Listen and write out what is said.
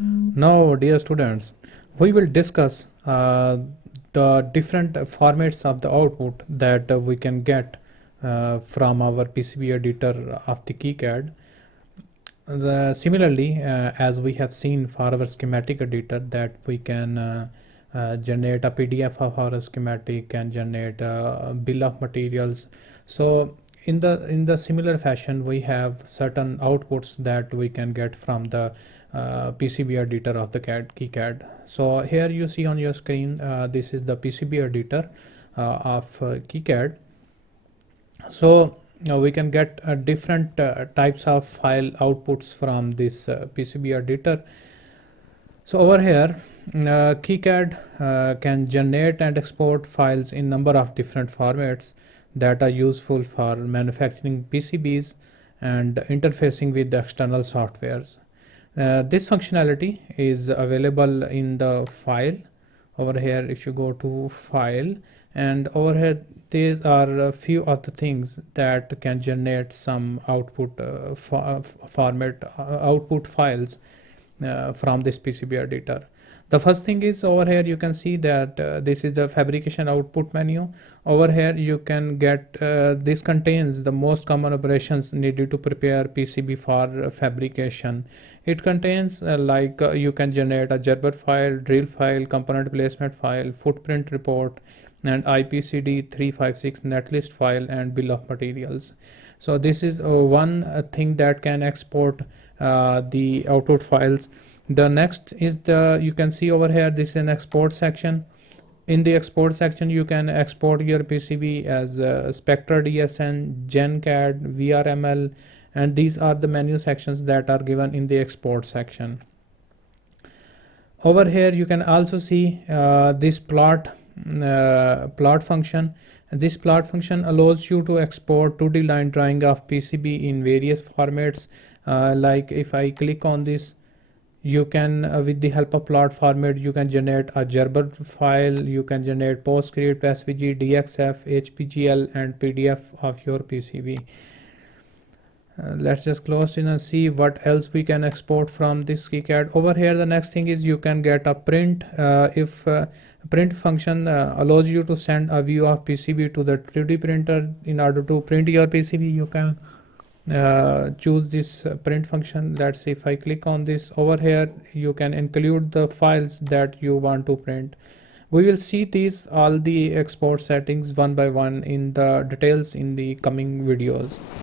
Now, dear students, we will discuss the different formats of the output that we can get from our PCB editor of the KiCad. Similarly, as we have seen for our schematic editor, that we can generate a PDF of our schematic and generate a bill of materials. So in the similar fashion, we have certain outputs that we can get from the PCB editor of the KiCad. So here you see on your screen, this is the PCB editor of KiCad. So we can get different types of file outputs from this PCB editor. So over here, KiCad can generate and export files in number of different formats that are useful for manufacturing PCBs and interfacing with the external softwares. This functionality is available in the file. Over here, if you go to file, and over here these are a few of the things that can generate some output output files from this PCB editor. The first thing is over here you can see that this is the fabrication output menu. Over here you can get this contains the most common operations needed to prepare PCB for fabrication. It contains you can generate a Gerber file, drill file, component placement file, footprint report, and IPCD 356 netlist file, and bill of materials. So this is one thing that can export the output files. The next is you can see over here, this is an export section. In the export section you can export your PCB as Spectra DSN, GenCAD, VRML, and these are the menu sections that are given in the export section. Over here you can also see this plot function. This plot function allows you to export 2D line drawing of PCB in various formats. Like if I click on this, you can with the help of plot format you can generate a Gerber file, you can generate PostScript, SVG, DXF, HPGL, and PDF of your PCB. Let's just close in and see what else we can export from this KiCad. Over here the next thing is you can get a print. If print function allows you to send a view of PCB to the 3D printer. In order to print your PCB you can choose this print function. Let's see, if I click on this, over here you can include the files that you want to print. We will see these all the export settings one by one in the details in the coming videos.